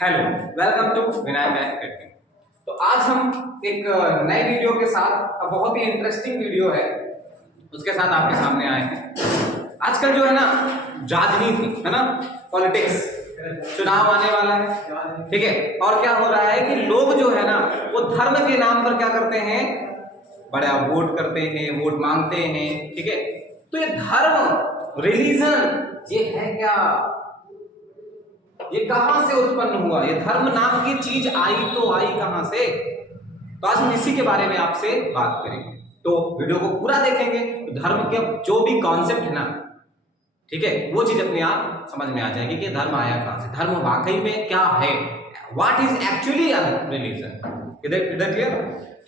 Hello, welcome to Vinayak Academy. तो आज हम एक नई वीडियो के साथ, बहुत ही इंटरेस्टिंग वीडियो है, उसके साथ आपके सामने आए हैं। आजकल जो है ना, राजनीति है ना, पॉलिटिक्स, चुनाव आने वाला है, ठीक है। और क्या हो रहा है कि लोग जो है ना, वो धर्म के नाम पर क्या करते हैं, बड़ा वोट करते हैं, वोट मांगते हैं, ठीक है। तो ये धर्म, रिलीजन, ये है क्या, ये कहां से उत्पन्न हुआ, ये धर्म नाम की चीज आई तो आई कहां से। तो आज हम इसी के बारे में आपसे बात करेंगे, तो वीडियो को पूरा देखेंगे तो धर्म के जो भी कॉन्सेप्ट है ना, ठीक है, वो चीज अपने आप समझ में आ जाएगी कि धर्म आया कहां से, धर्म वाकई में क्या है, what is actually a religion. इधर क्लियर,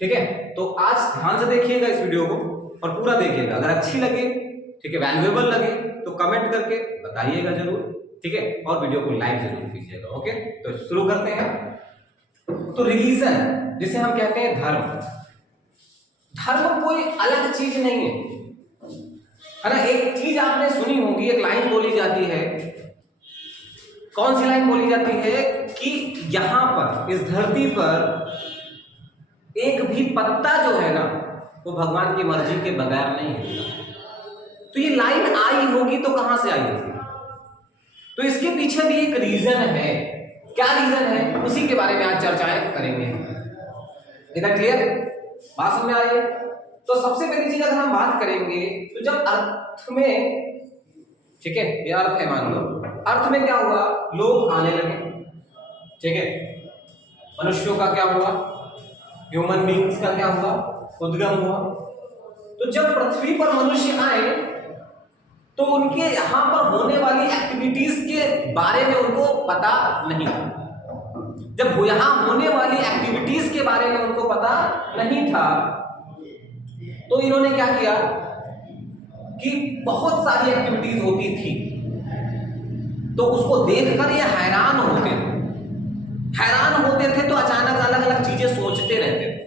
ठीक है। तो आज ध्यान से देखिएगा इस वीडियो को और पूरा देखिएगा। अगर अच्छी लगे, ठीक है, वैल्यूएबल लगे तो कमेंट करके बताइएगा जरूर, ठीक है, और वीडियो को लाइक जरूर कीजिएगा। ओके, तो शुरू करते हैं। तो रिलीजन, जिसे हम कहते हैं धर्म, धर्म कोई अलग चीज नहीं है ना। एक चीज आपने सुनी होगी, एक लाइन बोली जाती है। कौन सी लाइन बोली जाती है कि यहां पर, इस धरती पर एक भी पत्ता जो है ना, वो भगवान की मर्जी के बगैर नहीं है। तो ये लाइन आई होगी तो कहां से आई होगी, तो इसके पीछे भी एक रीजन है। क्या रीजन है, उसी के बारे में आज चर्चाएं करेंगे। इतना क्लियर, बात समझ में आ रही है। तो सबसे पहली चीज अगर हम बात करेंगे, तो जब अर्थ में, ठीक है, ये अर्थ है, मान लो अर्थ में क्या हुआ, लोग आने लगे, ठीक है, मनुष्यों का क्या हुआ, ह्यूमन बींग्स का क्या हुआ, उद्गम हुआ। तो जब पृथ्वी पर मनुष्य आए तो उनके यहां पर होने वाली एक्टिविटीज के बारे में उनको पता नहीं था। जब यहां होने वाली एक्टिविटीज के बारे में उनको पता नहीं था, तो इन्होंने क्या किया कि बहुत सारी एक्टिविटीज होती थी, तो उसको देखकर ये हैरान होते थे, तो अचानक अलग अलग चीजें सोचते रहते थे।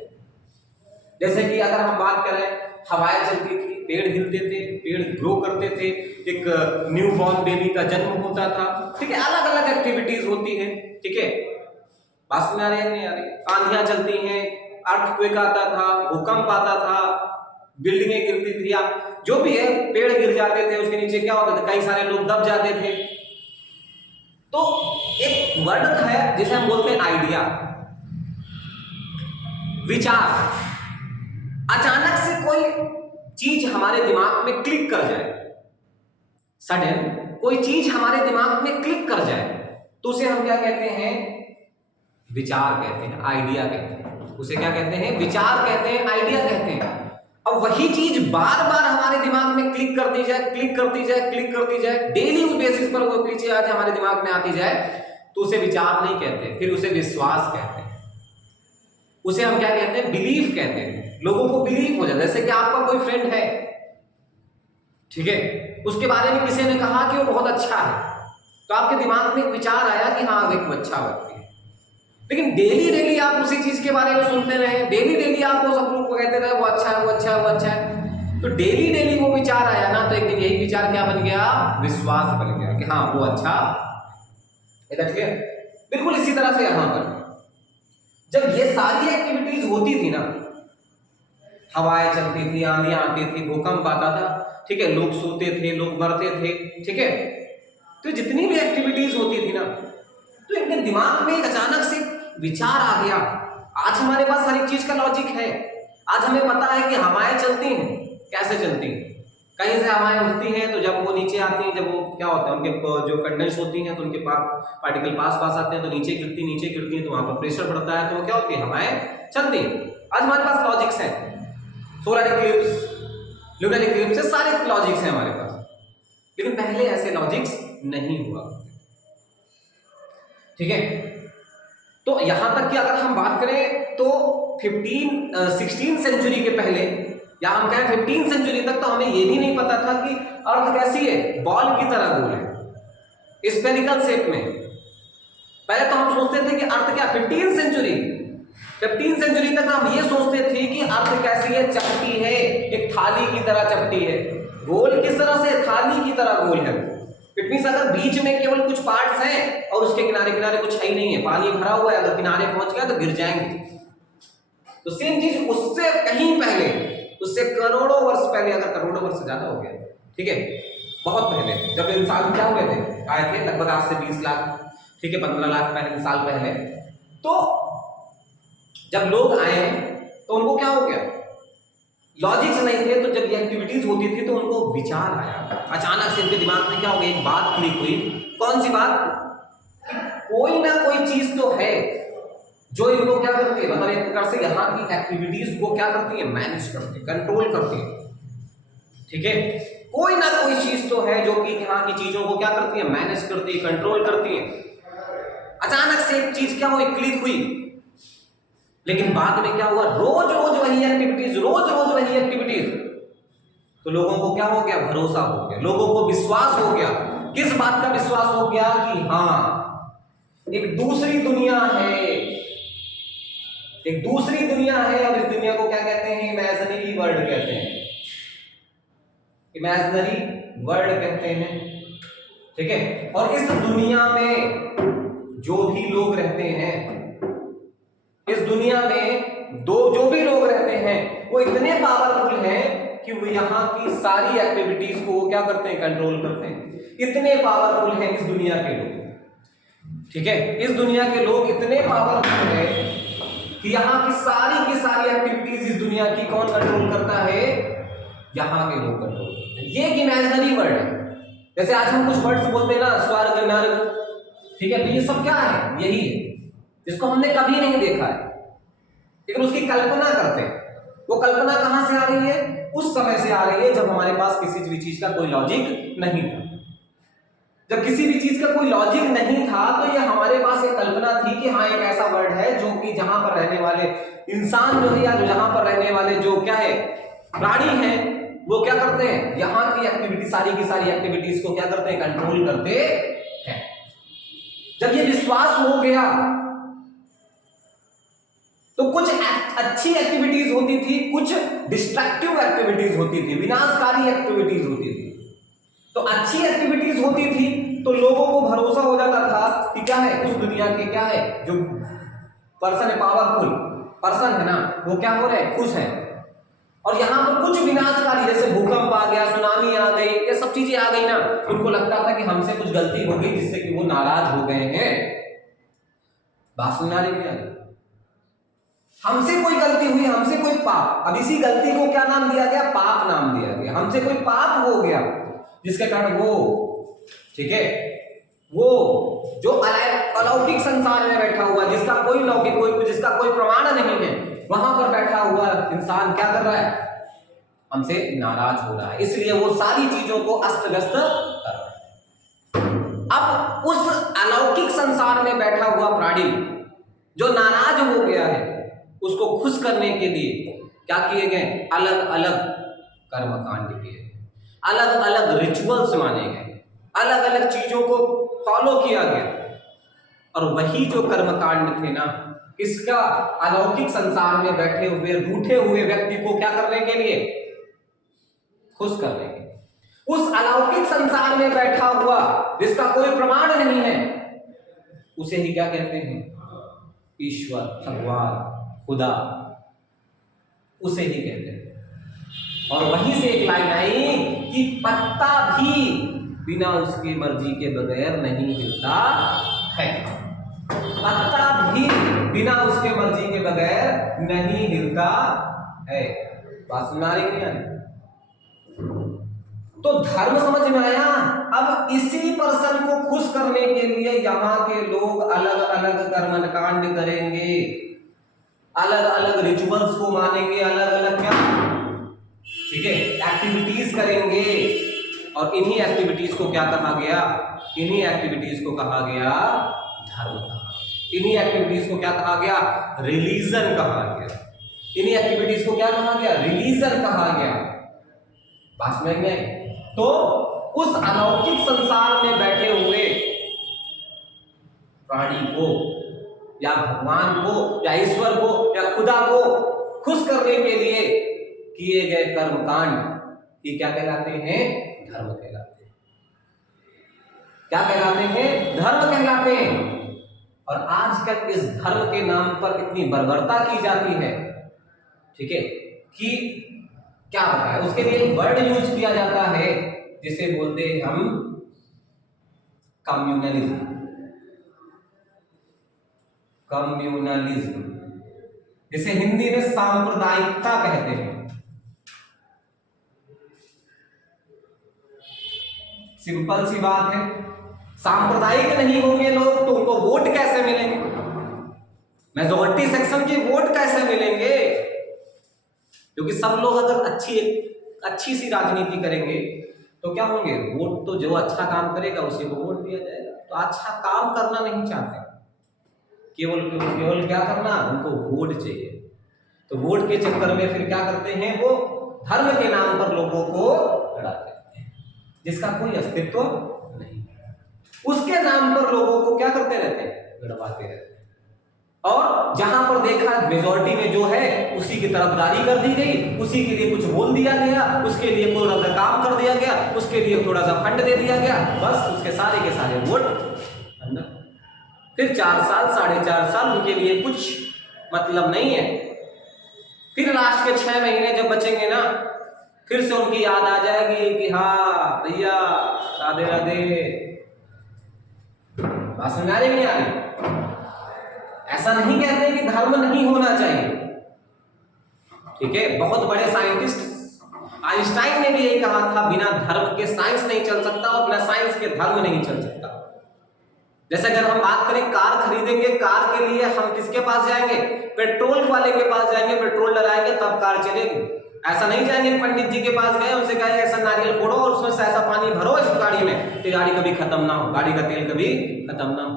जैसे कि अगर हम बात करें, हवाएं चलती थी, पेड़ हिलते थे, पेड़ ग्रो करते थे, एक न्यू बॉर्न बेबी का जन्म होता था, ठीक है, अलग अलग एक्टिविटीज होती है, ठीक है। बात में आ रही है नहीं आ रही, आंधियां चलती हैं, अर्थक्वेक आता था, भूकंप आता था, बिल्डिंगें गिरती थी, या जो भी है, पेड़ गिर जाते थे, उसके नीचे क्या होता था, कई सारे लोग दब जाते थे। तो एक वर्ड है जिसे हम बोलते हैं आइडिया, विचार। अचानक से कोई चीज हमारे दिमाग में क्लिक कर जाए, सडन कोई चीज हमारे दिमाग में क्लिक कर जाए, तो उसे हम क्या कहते हैं, विचार कहते हैं, आइडिया कहते हैं। उसे क्या कहते हैं, विचार कहते हैं, आइडिया कहते हैं। अब वही चीज बार बार हमारे दिमाग में क्लिक करती जाए, क्लिक करती जाए, क्लिक करती जाए, डेली बेसिस पर वो पीछे आज हमारे दिमाग में आती जाए, तो उसे विचार नहीं कहते, फिर उसे विश्वास कहते हैं। उसे हम क्या कहते हैं, बिलीफ कहते हैं। लोगों को बिलीव हो जाता है। जैसे कि आपका कोई फ्रेंड है, ठीक है, उसके बारे में किसी ने कहा कि वो बहुत अच्छा है, तो आपके दिमाग में एक विचार आया कि हाँ वो अच्छा व्यक्ति है। लेकिन डेली डेली आप उसी चीज के बारे में सुनते रहे, डेली डेली आप वो सब लोग को कहते रहे वो अच्छा है, वो अच्छा है, वो अच्छा है, तो डेली डेली वो विचार आया ना, तो एक दिन यही विचार क्या बन गया, विश्वास बन गया कि हाँ वो अच्छा। इधर क्लियर। बिल्कुल इसी तरह से यहां पर जब ये सारी एक्टिविटीज होती थी ना, हवाएं चलती थी, आंधियां आती थी, भूकंप आता था, ठीक है, लोग सोते थे, लोग मरते थे, ठीक है, तो जितनी भी एक्टिविटीज होती थी ना, तो इनके दिमाग में एक अचानक से विचार आ गया। आज हमारे पास हर एक चीज का लॉजिक है। आज हमें पता है कि हवाएं चलती हैं, कैसे चलती हैं, कहीं से हवाएं उठती हैं, तो जब वो नीचे आती हैं, जब वो क्या होता है, उनके जो कंडेंस होती हैं, तो उनके पार्टिकल पास आते हैं, तो नीचे गिरती हैं, तो वहां पर प्रेशर बढ़ता है, तो वो क्या होती है, हवाएं चलती हैं। आज हमारे पास लॉजिक्स हैं, सोलर इक्लिप्स, लूनर इक्लिप्स, सारे लॉजिक्स हैं हमारे पास, लेकिन पहले ऐसे लॉजिक्स नहीं हुआ, ठीक है। तो यहां तक कि अगर हम बात करें तो 16 सेंचुरी के पहले, या हम कहें 15 सेंचुरी तक, तो हमें यह भी नहीं पता था कि अर्थ कैसी है, बॉल की तरह गोल है, स्फेरिकल शेप में। पहले तो हम सोचते थे कि अर्थ क्या, 15 सेंचुरी तक हम ये सोचते थे कि अर्थ कैसी है, चपटी है, एक थाली की तरह चपटी है, गोल किस तरह से, थाली की तरह गोल है, इट मींस अगर बीच में केवल कुछ पार्ट्स हैं और उसके किनारे किनारे कुछ है ही नहीं है, पानी भरा हुआ है, अगर किनारे पहुंच गया तो गिर जाएंगे। तो सेम चीज उससे कहीं पहले, उससे करोड़ों वर्ष पहले, अगर करोड़ों वर्ष से ज्यादा हो गया, ठीक है, बहुत पहले, जब इंसान क्या हुए थे, आए थे लगभग आज से 20 लाख, ठीक है, 15 लाख पहले साल पहले, तो जब लोग आए तो उनको क्या हो गया, लॉजिक्स नहीं थे, तो जब ये एक्टिविटीज होती थी तो उनको विचार आया, अचानक से उनके दिमाग में क्या हो गया, एक बात क्लिक हुई। कौन सी बात? कोई ना कोई चीज तो है जो इनको क्या करती है, मतलब एक प्रकार से यहाँ की एक्टिविटीज को क्या करती है, मैनेज करती है, कंट्रोल करती है, ठीक है। कोई ना कोई चीज तो है जो कि यहाँ की चीजों को क्या करती है, मैनेज करती है, कंट्रोल करती है। अचानक से एक चीज क्या हुई, क्लिक हुई, लेकिन बाद में क्या हुआ, रोज रोज वही एक्टिविटीज, रोज रोज वही एक्टिविटीज, तो लोगों को क्या हो गया, भरोसा हो गया, लोगों को विश्वास हो गया। किस बात का विश्वास हो गया कि हाँ एक दूसरी दुनिया है, एक दूसरी दुनिया है, और इस दुनिया को क्या कहते हैं, इमेजिनरी वर्ल्ड कहते हैं, इमेजिनरी वर्ल्ड कहते हैं, ठीक है। और इस दुनिया में जो भी लोग रहते हैं, इस दुनिया में जो भी लोग रहते हैं वो इतने पावरफुल हैं कि वो यहाँ की सारी एक्टिविटीज को वो क्या करते हैं, कंट्रोल करते हैं। इतने पावरफुल हैं इस दुनिया के लोग, ठीक है, इस दुनिया के लोग इतने पावरफुल हैं कि यहाँ की सारी एक्टिविटीज इस दुनिया की कौन कंट्रोल करता है, यहाँ के लोग कंट्रोल करते हैं। ये एक इमेजिनरी वर्ल्ड है। जैसे आज हम कुछ वर्ड्स बोलते हैं ना, स्वर्ग, नर्क, ठीक है, तो ये सब क्या है, यही है, जिसको हमने कभी नहीं देखा है, लेकिन उसकी कल्पना करते हैं। वो कल्पना कहां से आ रही है, उस समय से आ रही है जब हमारे पास किसी भी चीज का कोई लॉजिक नहीं था। जब किसी भी चीज का कोई लॉजिक नहीं था तो ये हमारे पास एक कल्पना थी कि हाँ एक ऐसा वर्ल्ड है जो कि जहां पर रहने वाले इंसान जो है, या जहां पर रहने वाले जो क्या है, प्राणी हैं, वो क्या करते हैं, यहाँ की एक्टिविटी, सारी की सारी एक्टिविटीज को क्या करते हैं, कंट्रोल करते हैं। जब ये विश्वास हो गया तो कुछ अच्छी एक्टिविटीज होती थी, कुछ डिस्ट्रक्टिव एक्टिविटीज होती थी, विनाशकारी एक्टिविटीज होती थी। तो अच्छी एक्टिविटीज होती थी तो लोगों को भरोसा हो जाता था कि क्या है, उस दुनिया के क्या है, जो पर्सन है, पावरफुल पर्सन है ना, वो क्या हो रहे, खुश है। और यहाँ पर कुछ विनाशकारी, जैसे भूकंप आ गया, सुनामी आ गई, ये सब चीजें आ गई ना, उनको लगता था कि हमसे कुछ गलती हो गई जिससे कि वो नाराज हो गए हैं। बात सुना रही है, हमसे कोई गलती हुई, हमसे कोई पाप, अब इसी गलती को क्या नाम दिया गया, पाप नाम दिया गया। हमसे कोई पाप हो गया जिसके कारण वो, ठीक है, वो जो अलौकिक संसार में बैठा हुआ, जिसका कोई लौकिक, कोई जिसका कोई प्रमाण नहीं है, वहां पर बैठा हुआ इंसान क्या कर रहा है, हमसे नाराज हो रहा है, इसलिए वो सारी चीजों को अस्त व्यस्त कर रहा है। अब उस अलौकिक संसार में बैठा हुआ प्राणी जो नाराज हो गया है, उसको खुश करने के लिए क्या किए गए, अलग अलग कर्मकांड किए गए, अलग अलग रिचुअल्स माने गए, अलग अलग चीजों को फॉलो किया गया। और वही जो कर्मकांड थे ना, इसका अलौकिक संसार में बैठे हुए रूठे हुए व्यक्ति को क्या करने के लिए, खुश करने के लिए। उस अलौकिक संसार में बैठा हुआ जिसका कोई प्रमाण नहीं है, उसे ही क्या कहते हैं, ईश्वर, भगवान, खुदा, उसे ही कहते हैं। और वहीं से एक लाइन आई कि पत्ता भी बिना उसकी मर्जी के बगैर नहीं हिलता है, पत्ता भी बिना उसके मर्जी के बगैर नहीं हिलता है। बात सुना रही है? तो धर्म समझ में आया। अब इसी पर्सन को खुश करने के लिए यहाँ के लोग अलग अलग कर्मकांड करेंगे, अलग अलग रिचुअल्स को मानेंगे, अलग अलग क्या, ठीक है, एक्टिविटीज करेंगे। और इन्हीं एक्टिविटीज को क्या कहा गया, इन्हीं एक्टिविटीज को कहा गया धर्म कहा, इन्हीं एक्टिविटीज को क्या कहा गया, रिलीजन कहा गया, इन्हीं एक्टिविटीज को क्या कहा गया, रिलीजन कहा गया। बात समझ में आई? तो उस अलौकिक संसार में बैठे हुए प्राणी को या भगवान को या ईश्वर को या खुदा को खुश करने के लिए किए गए कर्मकांड ये क्या कहलाते हैं, धर्म कहलाते हैं। क्या कहलाते हैं? धर्म कहलाते हैं। और आजकल इस धर्म के नाम पर इतनी बर्बरता की जाती है, ठीक है, कि क्या बताए, उसके लिए एक वर्ड यूज किया जाता है जिसे बोलते हैं हम कम्युनलिज्म। कम्युनलिज्म जिसे हिंदी में सांप्रदायिकता कहते हैं। सिंपल सी बात है, सांप्रदायिक नहीं होंगे लोग तो उनको वोट कैसे मिलेंगे? मेजॉरिटी सेक्शन के वोट कैसे मिलेंगे? क्योंकि सब लोग अगर अच्छी सी राजनीति करेंगे तो क्या होंगे? वोट तो जो अच्छा काम करेगा उसी को वोट दिया जाएगा। तो अच्छा काम करना नहीं चाहते, केवल केवल केवल क्या करना, उनको वोट चाहिए। तो वोट के चक्कर में फिर क्या करते हैं, वो धर्म के नाम पर लोगों को लड़ाते हैं जिसका कोई अस्तित्व नहीं, उसके नाम पर लोगों को क्या करते रहते हैं, लड़वाते रहते हैं। और जहां पर देखा मेजॉरिटी में जो है उसी की तरफदारी कर दी गई, उसी के लिए कुछ बोल दिया गया, उसके लिए थोड़ा सा काम कर दिया गया, उसके लिए थोड़ा सा फंड दे दिया गया, बस उसके सारे के सारे वोट अंदर। फिर 4 साल 4.5 साल उनके लिए कुछ मतलब नहीं है। फिर लास्ट के 6 महीने जब बचेंगे ना, फिर से उनकी याद आ जाएगी कि हाँ भैया राधे राधे। बात समझ आ रही नहीं आ रही? ऐसा नहीं कहते कि धर्म नहीं होना चाहिए, ठीक है। बहुत बड़े साइंटिस्ट आइंस्टाइन ने भी यही कहा था, बिना धर्म के साइंस नहीं चल सकता और बिना साइंस के धर्म नहीं चल सकता। जैसे अगर हम बात करें कार खरीदेंगे, कार के लिए हम किसके पास जाएंगे? पेट्रोल वाले के पास जाएंगे, पेट्रोल डलाएंगे तब कार चलेगी। ऐसा नहीं जाएंगे पंडित जी के पास गए, उनसे कहे ऐसा नारियल फोड़ो और उसमें से ऐसा पानी भरो इस गाड़ी में कि गाड़ी कभी खत्म ना हो, गाड़ी का तेल कभी खत्म ना हो।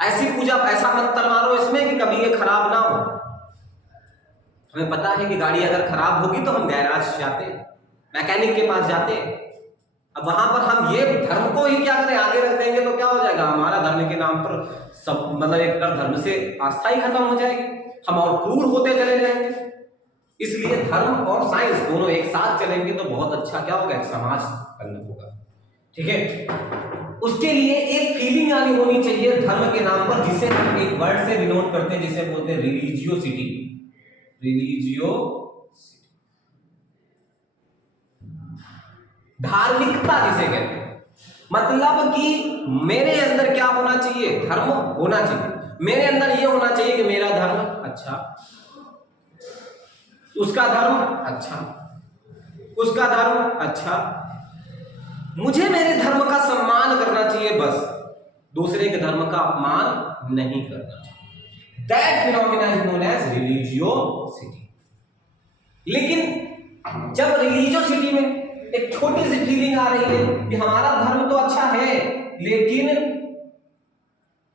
ऐसी पूजा, ऐसा मंत्र मारो इसमें कि कभी ये खराब ना हो। हमें पता है कि गाड़ी अगर खराब होगी तो हम गैराज जाते, मैकेनिक के पास जाते। अब वहां पर हम ये धर्म को ही क्या करें, आगे रख देंगे तो क्या हो जाएगा, हमारा धर्म के नाम पर सब मतलब एक धर्म से आस्था ही खत्म हो जाएगी, हम और क्रूर होते चले जाएंगे। इसलिए धर्म और साइंस दोनों एक साथ चलेंगे तो बहुत अच्छा क्या होगा, एक समाज उत्पन्न होगा, ठीक है। उसके लिए एक फीलिंग आनी होनी चाहिए धर्म के नाम पर, जिसे हम एक वर्ड से डिनोट करते हैं जिसे बोलते हैं रिलीजियोसिटी। धार्मिकता जिसे कहते हैं, मतलब कि मेरे अंदर क्या होना चाहिए, धर्म होना चाहिए। मेरे अंदर ये होना चाहिए कि मेरा धर्म अच्छा, उसका धर्म अच्छा, उसका धर्म अच्छा, मुझे मेरे धर्म का सम्मान करना चाहिए, बस दूसरे के धर्म का अपमान नहीं करना चाहिए। That phenomena is known as religiosity. लेकिन जब रिलीजियोसिटी में एक छोटी सी फीलिंग आ रही है कि हमारा धर्म तो अच्छा है लेकिन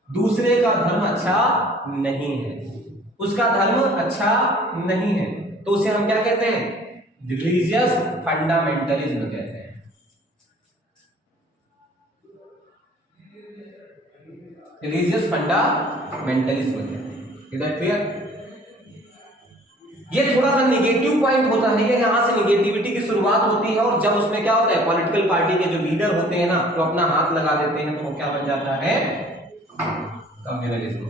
दूसरे का धर्म अच्छा नहीं है, उसका धर्म अच्छा नहीं है, तो उसे हम क्या कहते हैं, रिलीजियस फंडामेंटलिज्म कहते हैं। रिलीजियस फंडामेंटलिज्म कहते हैं। Is that clear? ये थोड़ा सा निगेटिव पॉइंट होता है, ये यहाँ से निगेटिविटी की शुरुआत होती है। और जब उसमें क्या होता है, पॉलिटिकल पार्टी के जो लीडर होते हैं ना, तो अपना हाथ लगा देते हैं, तो वो क्या बन जाता है, कम्युनलिज्म।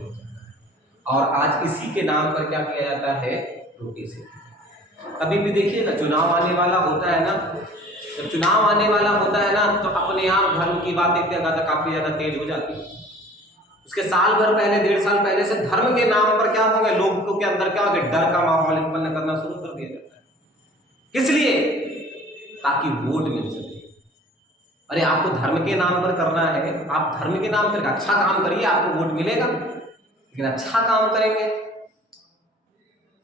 और आज इसी के नाम पर क्या किया जाता है, रोटी से। कभी भी देखिएगा चुनाव आने वाला होता है ना, जब चुनाव आने वाला होता है ना, तो अपने आप धर्म की बात एक जगह काफी ज्यादा तेज हो जाती है। उसके साल भर पहले, 1.5 साल पहले से धर्म के नाम पर क्या होगा, लोगों के अंदर क्या होगा, डर का माहौल उत्पन्न करना शुरू कर दिया जाता है। किस लिए? ताकि वोट मिल सके। अरे आपको धर्म के नाम पर करना है, आप धर्म के नाम पर अच्छा काम करिए, आपको वोट मिलेगा। लेकिन अच्छा काम करेंगे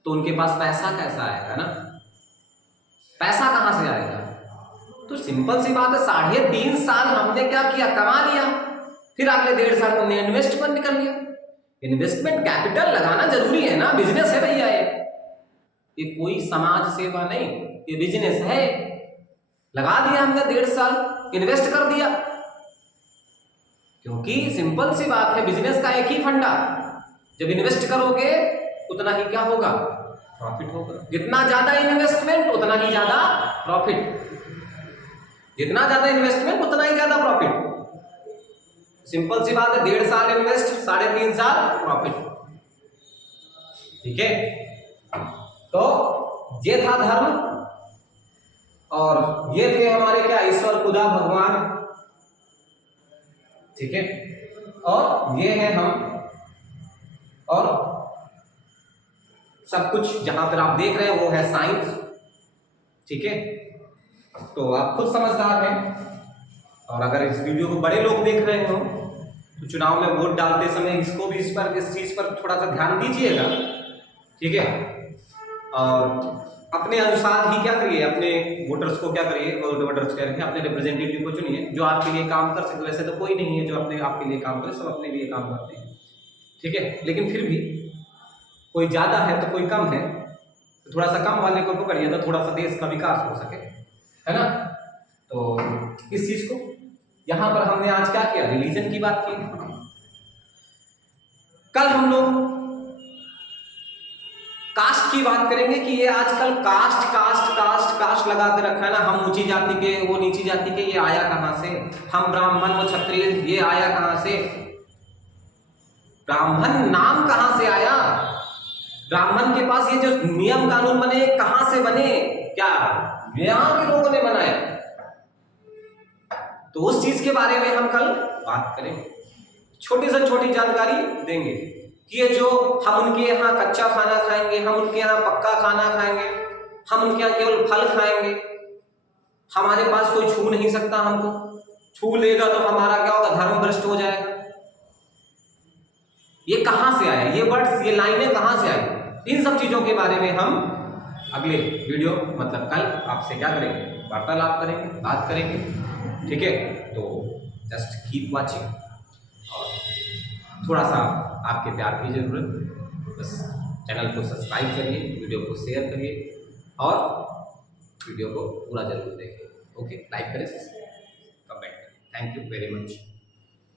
तो उनके पास पैसा कैसा आएगा ना, पैसा कहां से आएगा? तो सिंपल सी बात है, 3.5 साल हमने क्या किया, कमा लिया, फिर अगले 1.5 साल हमने इन्वेस्ट पर निकल लिया। इन्वेस्टमेंट कैपिटल लगाना जरूरी है ना, बिजनेस है भैया ये कोई समाज सेवा नहीं, ये बिजनेस है। लगा दिया हमने 1.5 साल, इन्वेस्ट कर दिया, क्योंकि सिंपल सी बात है, बिजनेस का एक ही फंडा, जब इन्वेस्ट करोगे उतना ही क्या होगा, प्रॉफिट होगा। जितना ज्यादा इन्वेस्टमेंट उतना ही ज्यादा प्रॉफिट, जितना ज्यादा इन्वेस्टमेंट उतना ही ज्यादा प्रॉफिट। सिंपल सी बात है, 1.5 साल इन्वेस्ट, 3.5 साल प्रॉफिट। ठीक है, तो ये था धर्म, और ये थे हमारे क्या, ईश्वर खुदा भगवान। ठीक है, और ये है हम, और सब कुछ जहां पर आप देख रहे हैं वो है साइंस। ठीक है, तो आप खुद समझदार हैं। और अगर इस वीडियो को बड़े लोग देख रहे हो तो चुनाव में वोट डालते समय इसको भी इस चीज पर थोड़ा सा ध्यान दीजिएगा। ठीक है, और अपने अनुसार ही क्या करिए, अपने वोटर्स को क्या करिए, वोटर्स कह रहे हैं, अपने रिप्रेजेंटेटिव को चुनिए जो आपके लिए काम कर सके। वैसे तो कोई नहीं है जो आपके लिए काम करे, सब अपने लिए काम करते हैं। ठीक है, लेकिन फिर भी कोई ज्यादा है तो कोई कम है, तो थोड़ा सा कम वाले को पकड़िए तो थोड़ा सा देश का विकास हो सके, है ना। तो इस चीज को यहां पर हमने आज क्या किया, रिलीजन की बात की। कल हम लोग कास्ट की बात करेंगे कि ये आजकल कास्ट कास्ट कास्ट कास्ट लगा के रखा है ना, हम ऊंची जाति के, वो नीची जाति के, ये आया कहां से, हम ब्राह्मण वो क्षत्रिय, ये आया कहां से, ब्राह्मण नाम कहां से आया, ब्राह्मण के पास ये जो नियम कानून बने कहां से बने, क्या यहां के लोगों ने बनाया। तो उस चीज के बारे में हम कल बात करेंगे, छोटी से छोटी जानकारी देंगे कि ये जो हम उनके यहाँ कच्चा खाना खाएंगे, हम उनके यहाँ पक्का खाना खाएंगे, हम उनके यहाँ केवल फल खाएंगे, हमारे पास कोई छू नहीं सकता, हमको छू लेगा तो हमारा क्या होगा, धर्म भ्रष्ट हो जाएगा। ये कहां से आया, ये वर्ड्स, ये लाइनें कहां से आई, इन सब चीजों के बारे में हम अगले वीडियो मतलब कल आपसे क्या करेंगे, वार्तालाप करेंगे, बात करेंगे। ठीक है, तो जस्ट कीप वाचिंग, और थोड़ा सा आपके प्यार की जरूरत, बस चैनल को सब्सक्राइब करिए, वीडियो को शेयर करिए, और वीडियो को पूरा जरूर देखिए। ओके, लाइक करें, कमेंट करें। Thank you very much.